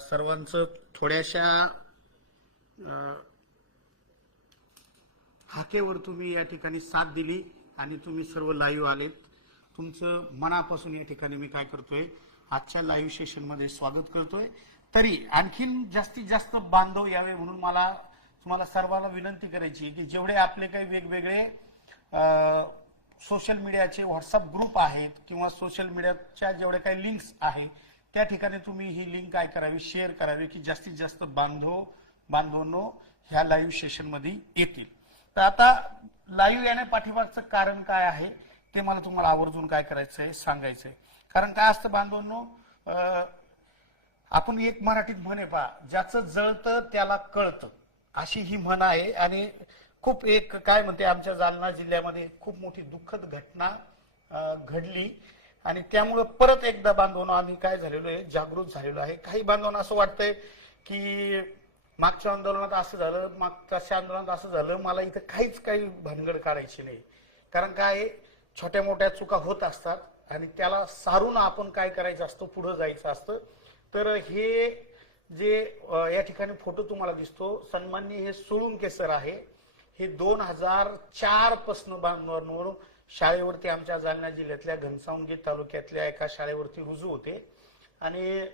सर्वांचं थोड्याशा हाकेवर तुम्ही या ठिकाणी साथ दिली आणि तुम्ही सर्व लाईव्ह आलेत. तुमचं मनापासून या ठिकाणी मी काय करतोय आजच्या लाईव्ह सेशनमध्ये स्वागत करतोय. तरी आणखीन जास्तीत जास्त बांधव यावे म्हणून मला तुम्हाला सर्वांना विनंती करायची की जेवढे आपले काही वेगवेगळे सोशल मीडियाचे व्हॉट्सअप ग्रुप आहेत किंवा सोशल मीडियाच्या जेवढ्या काही लिंक्स आहेत त्या ठिकाणी तुम्ही ही लिंक काय करावी शेअर करावी की जास्तीत जास्त बांधव बांधवांनो ह्या लाईव्ह सेशनमध्ये येतील. तर आता लाईव्ह येण्या पाठीमागचं कारण काय आहे ते मला तुम्हाला आवर्जून काय करायचंय सांगायचंय. कारण काय असतं बांधवांनो आपण एक मराठीत म्हणे पहा ज्याचं जळतं त्याला कळतं. अशी ही म्हण आहे आणि खूप एक काय म्हणते आमच्या जालना जिल्ह्यामध्ये खूप मोठी दुःखद घटना घडली. आणि त्यामुळे परत एकदा बांधवून आम्ही काय झालेलो आहे जागृत झालेलो आहे. काही बांधवांना असं वाटतंय की मागच्या आंदोलनात असं झालं मागच्या आंदोलनात असं झालं मला इथं काहीच काही भानगड काढायची नाही. कारण काय छोट्या मोठ्या चुका होत असतात आणि त्याला सारून आपण काय करायचं असतं पुढे जायचं असतं. तर हे जे या ठिकाणी फोटो तुम्हाला दिसतो सन्माननीय हे सुळुंके केसर आहे. हे दोन हजार चार पासन बांधवांवर शाळेवरती आमच्या जालना जिल्ह्यातल्या घनसावंगी तालुक्यातल्या एका शाळेवरती रुजू होते. आणि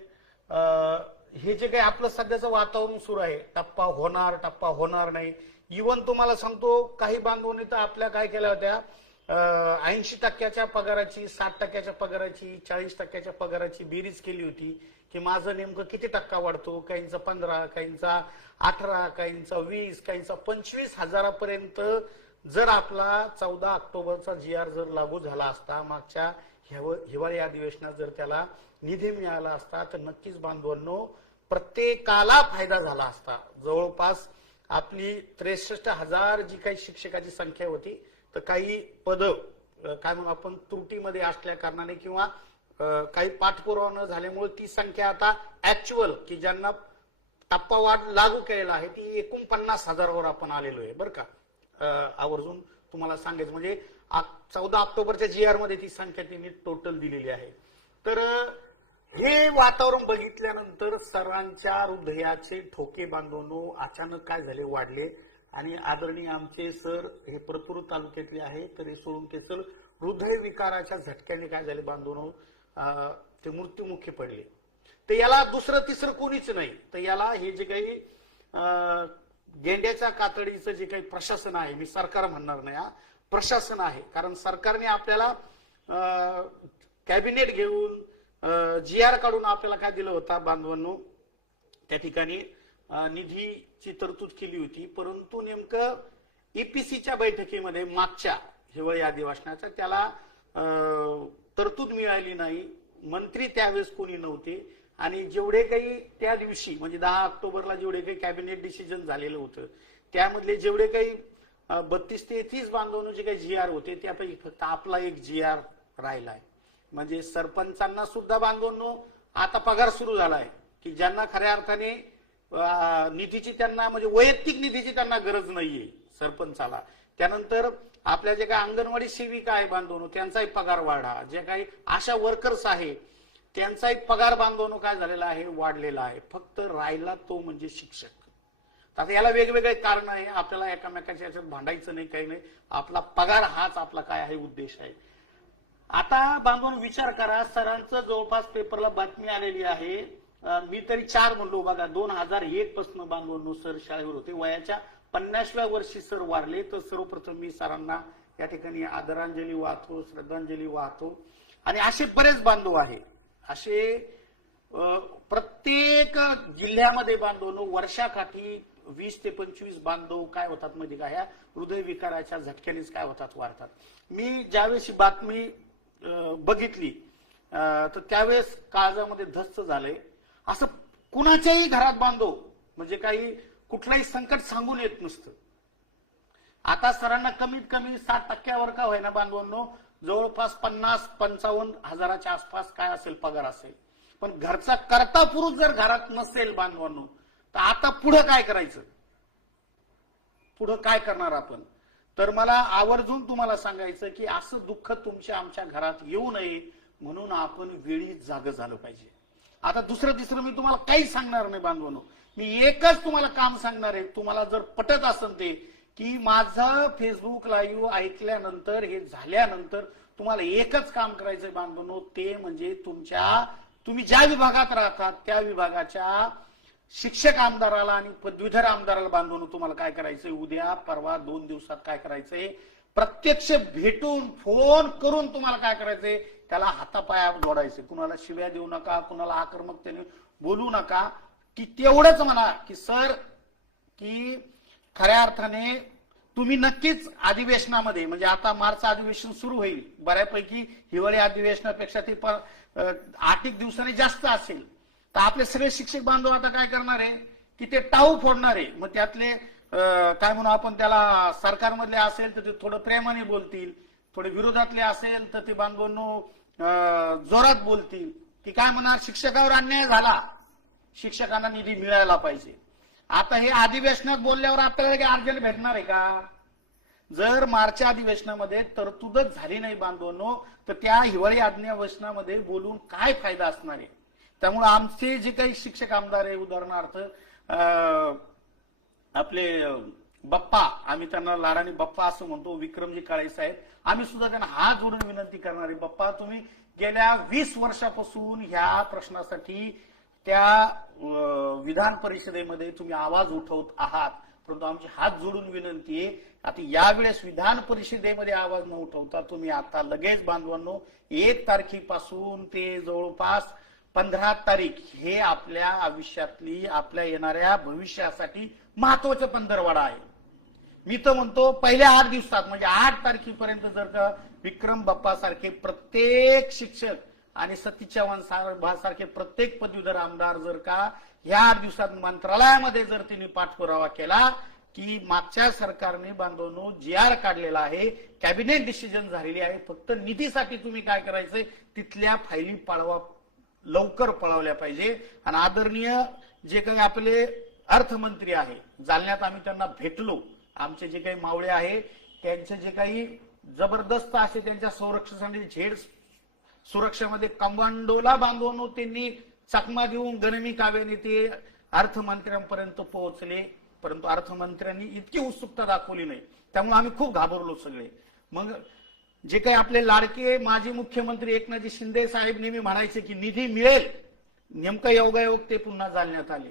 हे जे काही आपलं सध्याचं वातावरण सुरू आहे टप्पा होणार टप्पा होणार नाही. इवन तुम्हाला सांगतो काही बांधवांनी तर आपल्या काय केल्या होत्या ऐंशी टक्क्याच्या पगाराची साठ टक्क्याच्या पगाराची चाळीस टक्क्याच्या पगाराची बेरीज केली होती की माझं नेमकं किती टक्का वाढतो? काहींचा पंधरा काहींचा अठरा काहींचा वीस काहींचा पंचवीस हजारापर्यंत जर आपला चौदा ऑक्टोबरचा जी आर जर लागू झाला असता मागच्या हिव- हिवाळी अधिवेशनात जर त्याला निधी मिळाला असता तर नक्कीच बांधवांनो प्रत्येकाला फायदा झाला असता. जवळपास आपली त्रेसष्ट हजार जी काही शिक्षकाची संख्या होती तर काही पद काय म्हणू आपण त्रुटीमध्ये असल्या कारणाने किंवा काही पाठपुरावा न झाल्यामुळे ती संख्या आता ऍक्च्युअल की ज्यांना टप्पावाट लागू केलेला आहे ती एकूण पन्नास हजारावर आपण आलेलो आहे बरं का? आवर्जून तुम्हाला सांगायचं म्हणजे चौदा ऑक्टोबरच्या जी आरमध्ये ती संख्या त्यांनी टोटल दिलेली आहे. तर हे वातावरण बघितल्यानंतर सर्वांच्या हृदयाचे ठोके बांधवनो अचानक काय झाले? वाढले. आणि आदरणीय आमचे सर हे परतूर तालुक्यातले आहे तर हे ते सर हृदय विकाराच्या झटक्याने काय झाले बांधवनो अं, ते मृत्युमुखी पडले. तर याला दुसरं तिसरं कोणीच नाही. तर याला हे जे काही अं, गेंड्याच्या कातडीचं जे काही प्रशासन आहे मी सरकार म्हणणार नाही हा. प्रशासन आहे. कारण सरकारने आपल्याला कॅबिनेट घेऊन जी आर काढून आपल्याला काय दिलं होता बांधवांनो? त्या ठिकाणी निधीची तरतूद केली होती. परंतु नेमकं ईपीसीच्या बैठकीमध्ये मागच्या हिवाळी अधिवेशनाच्या त्याला तरतूद मिळाली नाही. मंत्री त्यावेळेस कोणी नव्हते. आणि जेवढे काही त्या दिवशी म्हणजे दहा ऑक्टोबरला जेवढे काही कॅबिनेट डिसिजन झालेलं होतं त्यामधले जेवढे काही बत्तीस ते तीस बांधवून काही जी आर होते त्यापैकी फक्त आपला एक जी आर राहिलाय. म्हणजे सरपंचांना सुद्धा बांधवणू आता पगार सुरू झालाय की ज्यांना खऱ्या अर्थाने निधीची त्यांना म्हणजे वैयक्तिक निधीची त्यांना गरज नाहीये सरपंचाला. त्यानंतर आपल्या जे काही अंगणवाडी सेविका आहे बांधवणू त्यांचाही पगार वाढा. जे काही आशा वर्कर्स आहे त्यांचाही पगार बांधवणूक काय झालेला आहे वाढलेला आहे. फक्त राहिला तो म्हणजे शिक्षक. आता याला वेगवेगळे कारण आहे. आपल्याला एकामेकाच्या याच्यात भांडायचं नाही काही नाही. आपला पगार हाच आपला काय आहे उद्देश आहे. आता बांधून विचार करा. सरांचं जवळपास पेपरला बातमी आलेली आहे. मी तरी चार म्हणलो बघा दोन हजार एक पासून बांधवून सर शाळेवर होते. वयाच्या पन्नासव्या वर्षी सर वारले. तर सर्वप्रथम मी सरांना या ठिकाणी आदरांजली वाहतो श्रद्धांजली वाहतो. आणि असे बरेच बांधव आहेत असे प्रत्येक जिल्ह्यामध्ये बांधव वर्षाकाठी वीस ते पंचवीस बांधव काय होतात म्हणजे काय ह्या हृदयविकाराच्या झटक्यानेच काय होतात? वाढतात. मी ज्यावेळेस ही बातमी अं, बघितली अं, तर त्यावेळेस काळजामध्ये धस्त झाले. असं कुणाच्याही घरात बांधव म्हणजे काही कुठलाही संकट सांगून येत नसतं. आता सरांना कमीत कमी साठ टक्क्यावर का होईना बांधवांनो जवळपास पन्नास पंचावन्न हजाराच्या आसपास काय असेल पगार असेल. पण घरचा करता पुरुष जर घरात नसेल बांधवांनो तर आता पुढं काय करायचं? पुढं काय करणार आपण? तर मला आवर्जून तुम्हाला सांगायचं की असं दुःख तुमच्या आमच्या घरात येऊ नये म्हणून आपण वेळी जाग झालं पाहिजे. आता दुसरं तिसरं मी तुम्हाला काही सांगणार नाही बांधवानो. मी एकच तुम्हाला काम सांगणार आहे. तुम्हाला जर पटत असेल ते की माझं फेसबुक लाईव्ह ऐकल्यानंतर हे झाल्यानंतर तुम्हाला एकच काम करायचंय बांधवानो ते म्हणजे तुमच्या तुम्ही ज्या विभागात राहतात त्या विभागाच्या शिक्षक आमदाराला आणि पदवीधर आमदाराला बांधून तुम्हाला काय करायचंय? उद्या परवा दोन दिवसात काय करायचंय? प्रत्यक्ष भेटून फोन करून तुम्हाला काय करायचंय? त्याला हातापाया जोडायचे कुणाला शिव्या देऊ नका कुणाला आक्रमकतेने बोलू नका. की तेवढंच म्हणा की सर की खऱ्या अर्थाने तुम्ही नक्कीच अधिवेशनामध्ये म्हणजे आता मार्च अधिवेशन सुरू होईल बऱ्यापैकी हिवाळी अधिवेशनापेक्षा ते आठ एक दिवसांनी जास्त असेल. तर आपले सगळे शिक्षक बांधव आता काय करणार आहे की ते टाऊ फोडणार आहे. मग त्यातले काय म्हणू आपण त्याला सरकारमधले असेल तर ते थोडं प्रेमाने बोलतील थोडे विरोधातले असेल तर ते बांधवांनो जोरात बोलतील की काय म्हणणार शिक्षकावर अन्याय झाला शिक्षकांना निधी मिळायला पाहिजे. आता हे अधिवेशनात बोलल्यावर आपल्याला काही अर्जंट भेटणार आहे का? जर मार्चच्या अधिवेशनामध्ये तरतूदच झाली नाही बांधवांनो तर त्या हिवाळी अधिवेशनामध्ये बोलून काय फायदा असणार आहे? त्यामुळे आमचे जे काही शिक्षक आमदार आहे उदाहरणार्थ अं, आपले बप्पा आम्ही त्यांना लाडाने बप्पा असं म्हणतो विक्रमजी काळे साहेब आम्ही सुद्धा त्यांना हात जोडून विनंती करणार आहे बप्पा तुम्ही गेल्या वीस वर्षापासून ह्या प्रश्नासाठी त्या विधान परिषदेमध्ये तुम्ही आवाज उठवत आहात. परंतु आमची हात जोडून विनंती आहे आता यावेळेस विधान परिषदेमध्ये आवाज न उठवता तुम्ही आता लगेच बांधवांनो एक तारखेपासून ते जवळपास पंधरा तारीख हे आपल्या आयुष्यातली आपल्या येणाऱ्या भविष्यासाठी महत्वाचं पंधरवाडा आहे. मी तर म्हणतो पहिल्या आठ दिवसात म्हणजे आठ तारखेपर्यंत जर का विक्रम बाप्पा सारखे प्रत्येक शिक्षक आणि सतीश चव्हाण साहेब प्रत्येक पदवीधर आमदार जर का या दिवसात मंत्रालयामध्ये जर तिने पाठपुरावा केला की मागच्या सरकारने बांधवनो जी आर काढलेला आहे कॅबिनेट डिसिजन झालेली आहे फक्त निधीसाठी तुम्ही काय करायचंय तिथल्या फायली पळवा लवकर पळवल्या पाहिजे. आणि आदरणीय जे काही आपले अर्थमंत्री आहे जालन्यात आम्ही त्यांना भेटलो आमचे जे काही मावळे आहे त्यांचे जे काही जबरदस्त असे त्यांच्या संरक्षणासाठी झेड सुरक्षामध्ये कमांडोला बांधून त्यांनी चकमा देऊन गणमी काव्याने ते अर्थमंत्र्यांपर्यंत पोहोचले. परंतु अर्थमंत्र्यांनी इतकी उत्सुकता दाखवली नाही. त्यामुळे आम्ही खूप घाबरलो सगळे. मग जे काही आपले लाडके माजी मुख्यमंत्री एकनाथजी शिंदे साहेब नेहमी म्हणायचे की निधी मिळेल. नेमका योगायोग ते पुन्हा जालण्यात आले.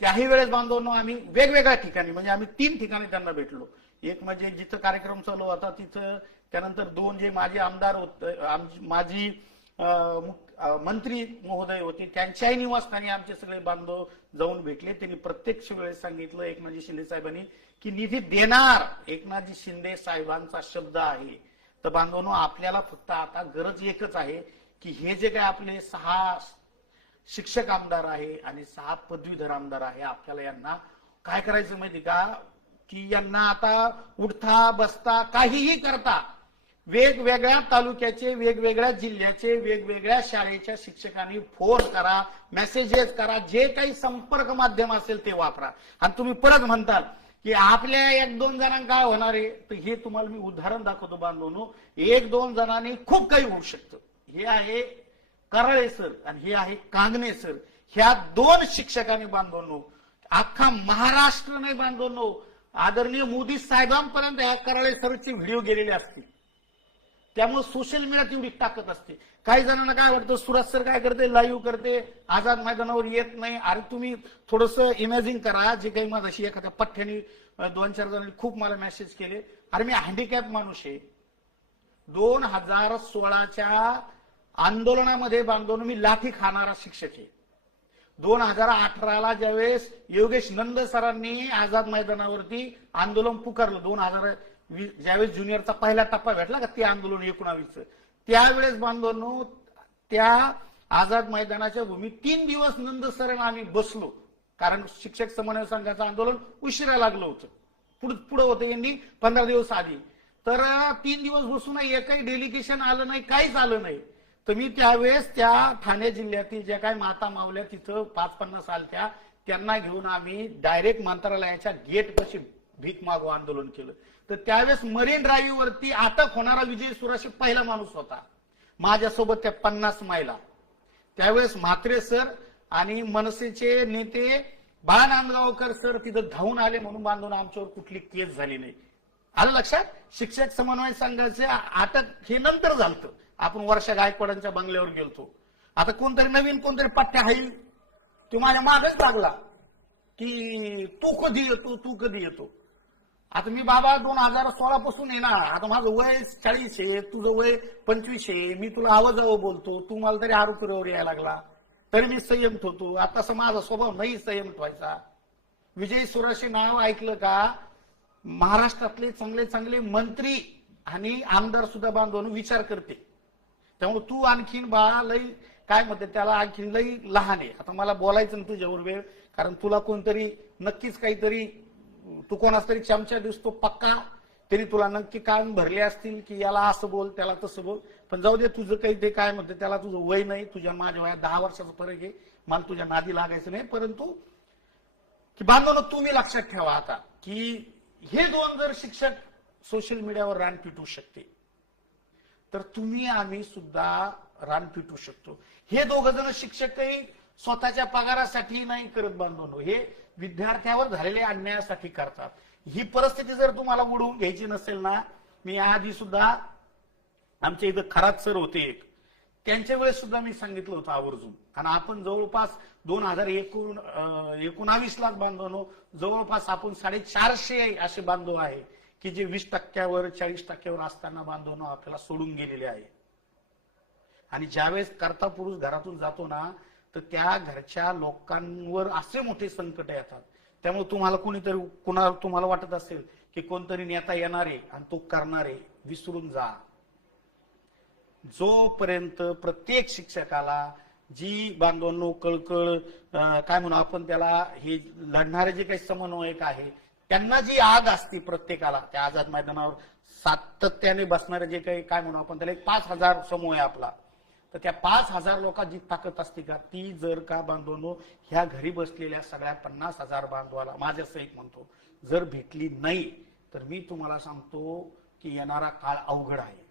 त्याही वेळेस बांधवांनो आम्ही वेगवेगळ्या ठिकाणी म्हणजे आम्ही तीन ठिकाणी त्यांना भेटलो. एक म्हणजे जिथं कार्यक्रम चालू होता तिथं त्यानंतर दोन जे माजी आमदार होते आमची- माजी मंत्री महोदय होते. त्यांच्याही निवासस्थानी आमचे सगळे बांधव जाऊन भेटले. त्यांनी प्रत्यक्ष वेळेस सांगितलं एकनाथजी शिंदे साहेबांनी की निधी देणार एकनाथजी शिंदे साहेबांचा शब्द आहे. तर बांधवांनो आपल्याला फक्त आता गरज एकच आहे की हे जे काय आपले सहा शिक्षक आमदार आहे आणि सहा पदवीधर आमदार आहे आपल्याला यांना काय करायचं माहिती का? की यांना आता उठता बसता काहीही करता वेगवेगळ्या तालुक्याचे वेगवेगळ्या जिल्ह्याचे वेगवेगळ्या शाळेच्या शिक्षकांनी फोन करा मेसेजेस करा जे काही संपर्क माध्यम असेल ते वापरा. आणि तुम्ही परत म्हणताल की आपल्या एक दोन जणांना काय होणार आहे? तर हे तुम्हाला मी उदाहरण दाखवतो बांधवनो. एक दोन जणांनी खूप काही होऊ शकतं. हे आहे कराळे सर आणि हे आहे कांगणे सर. ह्या दोन शिक्षकांनी बांधवनो अख्खा महाराष्ट्र नाही बांधवनो आदरणीय मोदी साहेबांपर्यंत ह्या कराळे सरची व्हिडिओ गेलेले असतील. त्यामुळे सोशल मीडियात एवढी ताकद असते. काही जणांना काय वाटतं सुरज सर काय करते? लाईव्ह करते. आझाद मैदानावर येत नाही. अरे तुम्ही थोडस इमॅजिन करा. जे काही माझ्याशी एखाद्या पठ्ठ्याने दोन चार जणांनी खूप मला मेसेज केले. अरे मी हँडिकॅप माणूस आहे. दोन हजार सोळाच्या आंदोलनामध्ये बांधून मी लाठी खाणारा शिक्षक आहे. दोन हजार अठराला ज्यावेळेस योगेश नंद सरांनी आझाद मैदानावरती आंदोलन पुकारलं दोन हजार ज्यावेळेस ज्युनियरचा पहिला टप्पा भेटला का ते आंदोलन एकोणावीसचं. त्यावेळेस बांधवांनो त्या आझाद मैदानाच्या भूमीत तीन दिवस नंद सरण आम्ही बसलो. कारण शिक्षक समन्वय संघाचं आंदोलन उशिरा लागलं होतं. पुढे पुढं होतं यांनी पंधरा दिवस आधी. तर तीन दिवस बसून एकही डेलिगेशन आलं नाही काहीच आलं नाही. तर मी त्यावेळेस त्या ठाणे जिल्ह्यातील ज्या काही माता मावल्या तिथं पाच पन्नास आलत्या त्यांना घेऊन आम्ही डायरेक्ट मंत्रालयाच्या गेट कशी भीक मागू आंदोलन केलं. तर त्यावेळेस मरीन ड्राईव्ह वरती अटक होणारा विजय सुराशे पहिला माणूस होता. माझ्यासोबत त्या पन्नास मायला. त्यावेळेस म्हात्रे सर आणि मनसेचे नेते बाळा नांदगावकर सर तिथं धावून आले म्हणून बांधून आमच्यावर कुठली केस झाली नाही. आलं लक्षात? शिक्षक समन्वय संघाचे अटक हे नंतर झालं आपण वर्षा गायकवाडांच्या बंगल्यावर गेलतो. आता कोणतरी नवीन कोणतरी पट्ट्या आहे तो माझ्या मागच लागला की तू कधी येतो तू कधी येतो? आता मी बाबा दोन हजार सोळा पासून आहे ना आता माझं वय चाळीस आहे तुझं वय पंचवीस आहे मी तुला आवाजावं बोलतो तू मला तरी आरोपीवर यायला लागला. तरी मी संयम ठेवतो. आता माझा स्वभाव नाही संयम ठेवायचा. विजय सुराशी नाव ऐकलं का महाराष्ट्रातले चांगले चांगले मंत्री आणि आमदार सुद्धा बांधून विचार करते. त्यामुळे तू आणखीन बाळा लई काय म्हणते त्याला आणखीन लई लहान आहे. आता मला बोलायचं ना तुझ्यावर वेळ कारण तुला कोणतरी नक्कीच काहीतरी तू कोणाच तरी चमचा दिसतो पक्का. तरी तुला नक्की कान भरले असतील की याला असं बोल त्याला तसं बोल. पण जाऊ दे तुझं काही ते काय म्हणते त्याला तुझं वय नाही तुझ्या माझ्या वयात दहा वर्षाचा फरक आहे. मला तुझ्या नादी लागायचं नाही. परंतु की बांधवनं तुम्ही लक्षात ठेवा आता की हे दोन जर शिक्षक सोशल मीडियावर रान पिटू शकते तर तुम्ही आम्ही सुद्धा रान पिटू शकतो. हे दोघ जण शिक्षकही स्वतःच्या पगारासाठी नाही करत बांधवनो. हे विद्यार्थ्यावर झालेल्या अन्यायासाठी करतात. ही परिस्थिती जर तुम्हाला उडवून घ्यायची नसेल ना मी आधी सुद्धा आमच्या इथं खरात सर होते एक. त्यांच्या वेळेस सुद्धा मी सांगितलं होतं आवर्जून. कारण आपण जवळपास दोन हजार एकूण एकोणावीस लाख बांधवांनो जवळपास आपण साडेचारशे असे बांधव आहे की जे वीस टक्क्यावर चाळीस टक्क्यावर असताना बांधवनो आपल्याला सोडून गेलेले आहे. आणि ज्यावेळेस करता पुरुष घरातून जातो ना तर त्या घरच्या लोकांवर असे मोठे संकट येतात. त्यामुळे तुम्हाला कोणीतरी कुणाला तुम्हाला वाटत असेल की कोणतरी नेता येणार आहे आणि तो करणार आहे विसरून जा. जोपर्यंत प्रत्येक शिक्षकाला जी बांधवांनो कळकळ काय म्हणू आपण त्याला हे लढणारे जे काही समन्वयक आहे त्यांना जी आग असते प्रत्येकाला त्या आझाद मैदानावर सातत्याने बसणारे जे काही काय म्हणू आपण त्याला एक पाच हजार समूह आहे आपला. तर त्या पाच हजार लोकांची ताकद असते का ती जर का बांधवनो ह्या घरी बसलेल्या सगळ्या पन्नास हजार बांधवाला माझ्या सहित म्हणतो जर भेटली नाही तर मी तुम्हाला सांगतो की येणारा काळ अवघड आहे.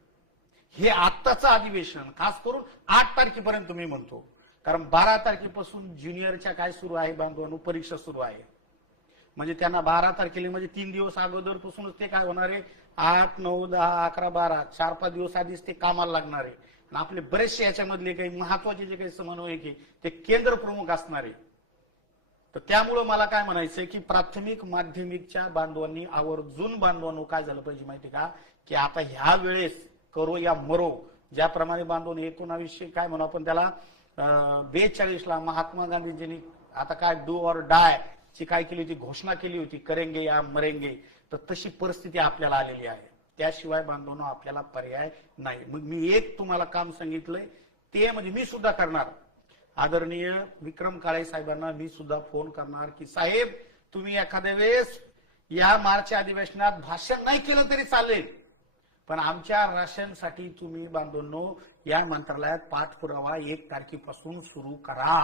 हे आत्ताचं अधिवेशन खास करून आठ तारखेपर्यंत मी म्हणतो. कारण बारा तारखेपासून ज्युनियरच्या काय सुरू आहे बांधवांनो परीक्षा सुरू आहे. म्हणजे त्यांना बारा तारखेला म्हणजे तीन दिवस अगोदरपासूनच ते काय होणार आहे? आठ नऊ दहा अकरा बारा चार पाच दिवस आधीच ते कामाला लागणार आहे. आपले बरेचसे याच्यामधले काही महत्त्वाचे जे काही समन्वयक आहे ते केंद्र प्रमुख असणारे. तर त्यामुळं मला काय म्हणायचंय की प्राथमिक माध्यमिकच्या बांधवांनी आवर्जून बांधवांनो काय झालं पाहिजे माहिती का? की आता ह्या वेळेस करो या मरो ज्याप्रमाणे बांधून एकोणावीसशे काय म्हणू आपण त्याला बेचाळीसला महात्मा गांधीजींनी आता काय डू ऑर डाय ची काय केली होती घोषणा केली होती करेंगे या मरेंगे तर तशी परिस्थिती आपल्याला आलेली आहे. त्याशिवाय बांधवांनो आपल्याला पर्याय नाही. मग मी एक तुम्हाला काम सांगितलंय ते म्हणजे मी सुद्धा करणार. आदरणीय विक्रम काळे साहेबांना मी सुद्धा फोन करणार की साहेब तुम्ही एखाद्या वेळेस या मार्च अधिवेशनात भाषण नाही केलं तरी चालेल पण आमच्या राशनसाठी तुम्ही बांधवांनो या मंत्रालयात पाठपुरावा एक तारखेपासून सुरू करा.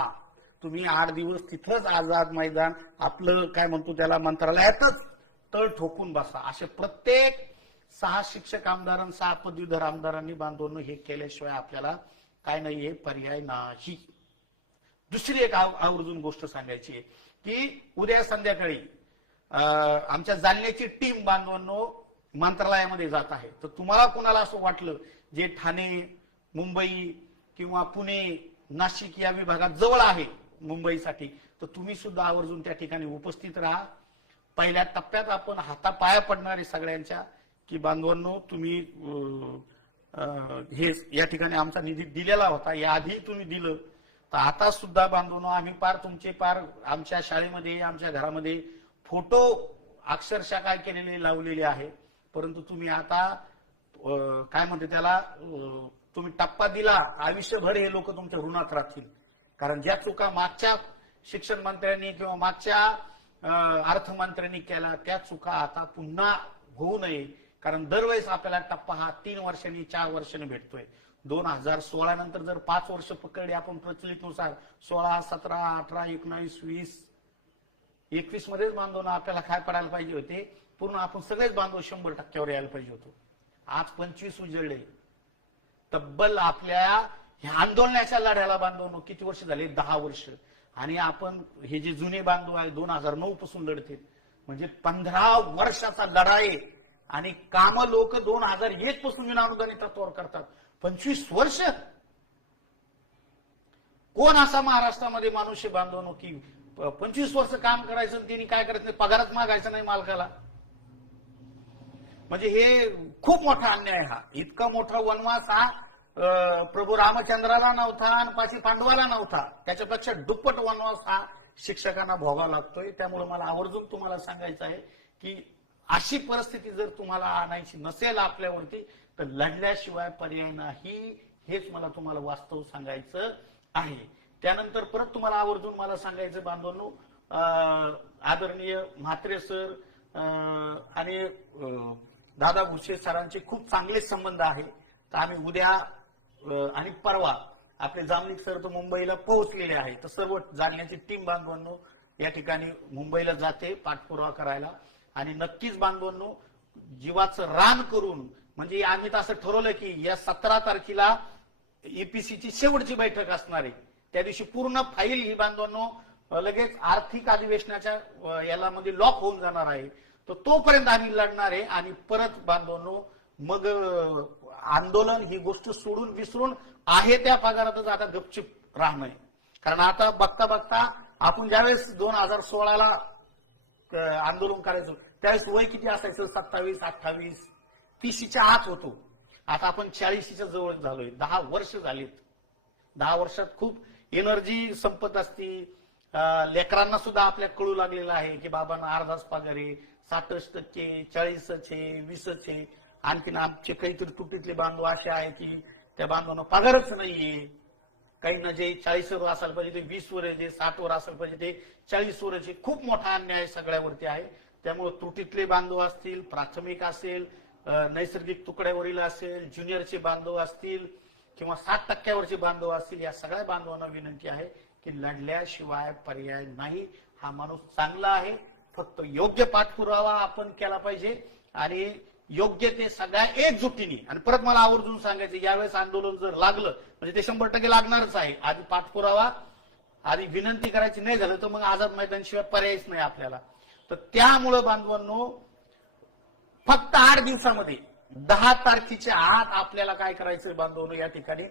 तुम्ही आठ दिवस तिथंच आझाद मैदान आपलं काय म्हणतो त्याला मंत्रालयातच तळ ठोकून बसा. असे प्रत्येक सहा शिक्षक आमदारां सहा पदवीधर आमदारांनी बांधवणं हे केल्याशिवाय आपल्याला काय नाही हे पर्याय नाही. दुसरी एक आव- आवर्जून गोष्ट सांगायची आहे की उद्या संध्याकाळी आमच्या जालन्याची टीम बांधवांनो मंत्रालयामध्ये जात आहे. तर तुम्हाला कुणाला असं वाटलं जे ठाणे मुंबई किंवा पुणे नाशिक या विभागात जवळ आहे मुंबईसाठी तर तुम्ही सुद्धा आवर्जून त्या ठिकाणी उपस्थित राहा. पहिल्या टप्प्यात आपण हातापाया पडणारे सगळ्यांच्या की बांधवांनो तुम्ही हे या ठिकाणी आमचा निधी दिलेला होता याआधी तुम्ही दिलं. तर आता सुद्धा बांधवांनो आम्ही पार तुमचे पार आमच्या शाळेमध्ये आमच्या घरामध्ये फोटो अक्षरशः काय केलेले लावलेले आहे. परंतु तुम्ही आता काय म्हणते त्याला तुम्ही टप्पा दिला आयुष्यभर हे लोक तुमच्या ऋणात राहतील. कारण ज्या चुका मागच्या शिक्षण मंत्र्यांनी किंवा मागच्या अर्थमंत्र्यांनी केला त्या चुका आता पुन्हा होऊ नये. कारण दरवेळेस आपल्याला टप्पा हा तीन वर्षांनी चार वर्षांनी भेटतोय. दोन हजार सोळा नंतर जर पाच वर्ष पकडली आपण प्रचलितनुसार सोळा सतरा अठरा एकोणावीस वीस एकवीस मध्येच बांधव आपल्याला काय पडायला पाहिजे होते? पूर्ण आपण सगळेच बांधव शंभर टक्क्यावर यायला पाहिजे होतो. आज पंचवीस उजळले. तब्बल आपल्या ह्या आंदोलनाच्या लढ्याला बांधवणं किती वर्ष झाले? दहा वर्ष. आणि आपण हे जे जुने बांधव आहे दोन हजार नऊ पासून लढते म्हणजे पंधरा वर्षाचा लढा आहे आणि काम लोक दोन हजार एक पासून विनानुदानी तत्वावर करतात. पंचवीस वर्ष? कोण असा महाराष्ट्रामध्ये माणूस आहे बांधवनो की पंचवीस वर्ष काम करायचं आणि त्यांनी काय करायचं पगारात पगारच मागायचं नाही मालकाला. म्हणजे हे खूप मोठा अन्याय हा. इतका मोठा वनवास हा प्रभू रामचंद्राला नव्हता आणि पाशी पांडवाला नव्हता. त्याच्यापेक्षा दुप्पट वनवास हा शिक्षकांना भोगावा लागतोय. त्यामुळे मला आवर्जून तुम्हाला सांगायचं आहे की अशी परिस्थिती जर तुम्हाला आणायची नसेल आपल्यावरती तर लढल्याशिवाय पर्याय नाही. हेच मला तुम्हाला वास्तव सांगायचं आहे. त्यानंतर परत तुम्हाला आवर्जून मला सांगायचं बांधवांनो आदरणीय म्हात्रे सर आणि दादा भुसे सरांचे खूप चांगले संबंध आहे. तर आम्ही उद्या आणि परवा आपले जामनिक सर तर मुंबईला पोहोचलेले आहे तर सर्व जाणण्याची टीम बांधवांनो या ठिकाणी मुंबईला जाते पाठपुरावा करायला. आणि नक्कीच बांधवांनो जीवाचं रान करून म्हणजे आम्ही तर असं ठरवलं की या सतरा तारखेला ईपीसीची शेवटची बैठक असणार आहे. त्या दिवशी पूर्ण फाईल ही बांधवांनो लगेच आर्थिक अधिवेशनाच्या याला मध्ये लॉक होऊन जाणार आहे. तर तोपर्यंत आम्ही लढणार आहे आणि परत बांधवांनो मग आंदोलन ही गोष्ट सोडून विसरून आहे त्या पगारातच आता गपचिप राहणं आहे कारण आता बघता बघता आपण ज्यावेळेस दोन हजार सोळाला आंदोलन करायचो त्यावेळेस वय किती असायचं? सत्तावीस अठ्ठावीस. तीसच्या आत होतो. आता आपण चाळीशीच्या जवळ झालोय. दहा वर्ष झालीत. दहा वर्षात खूप एनर्जी संपत असती. लेकरांना सुद्धा आपल्या कळू लागलेलं आहे की बाबांना अर्धाच पगार आहे. साठच टक्के चाळीसचे वीसचे आणखीन आमचे काहीतरी तुटीतले बांधव असे आहे की त्या बांधवांना पगारच नाहीये. काही ना जे चाळीस वर असायला पाहिजे ते वीस वर जे साठ वर असायला पाहिजे ते चाळीस वरचे खूप मोठा अन्याय सगळ्यावरती आहे. त्यामुळे त्रुटीतले बांधव असतील प्राथमिक असेल नैसर्गिक तुकड्यावरील असेल ज्युनियरचे बांधव असतील किंवा सात टक्क्यावरचे बांधव असतील या सगळ्या बांधवांना विनंती आहे की लढल्याशिवाय पर्याय नाही. हा माणूस चांगला आहे. फक्त योग्य पाठपुरावा आपण केला पाहिजे आणि योग्य ते सगळ्या एकजुटीने. आणि परत मला आवर्जून सांगायचं यावेळेस आंदोलन जर लागलं म्हणजे ते शंभर टक्के लागणारच आहे. आधी पाठपुरावा आधी विनंती करायची नाही झालं तर मग आझाद मैदानशिवाय पर्यायच नाही आपल्याला. तर त्यामुळं बांधवांनो फक्त आठ दिवसामध्ये दहा तारखेच्या आत आपल्याला काय करायचं बांधवनो या ठिकाणी?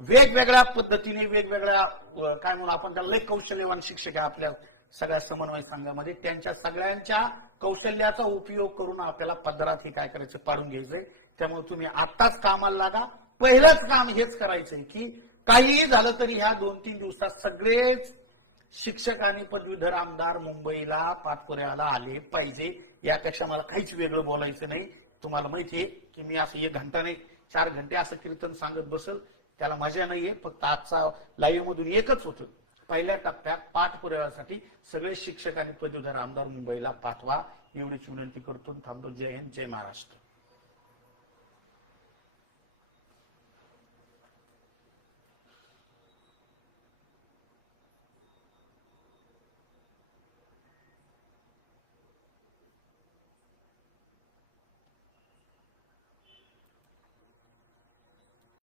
वेगवेगळ्या पद्धतीने वेगवेगळ्या काय म्हणून आपण त्याला लय कौशल्यवान शिक्षक आहे आपल्या सगळ्या समन्वय संघामध्ये. त्यांच्या सगळ्यांच्या कौशल्याचा उपयोग करून आपल्याला पदरात हे काय करायचं पाडून घ्यायचंय. त्यामुळे तुम्ही आत्ताच कामाला लागा. पहिलंच काम हेच करायचंय की काहीही झालं तरी ह्या दोन तीन दिवसात सगळेच शिक्षक आणि पदवीधर आमदार मुंबईला पाठपुऱ्याला आले पाहिजे. यापेक्षा मला काहीच वेगळं बोलायचं नाही. तुम्हाला माहिती आहे की मी असं एक घंटा नाही चार घंटे असं कीर्तन सांगत बसल. त्याला मजा नाहीये. फक्त आजचा लाईव्ह मधून एकच होतं. पहिल्या टप्प्यात पाठपुराव्यासाठी सगळे शिक्षक आणि पदवीधर आमदार मुंबईला पाठवा. एवढीच विनंती करतो. थांबतो. जय हिंद. जय महाराष्ट्र.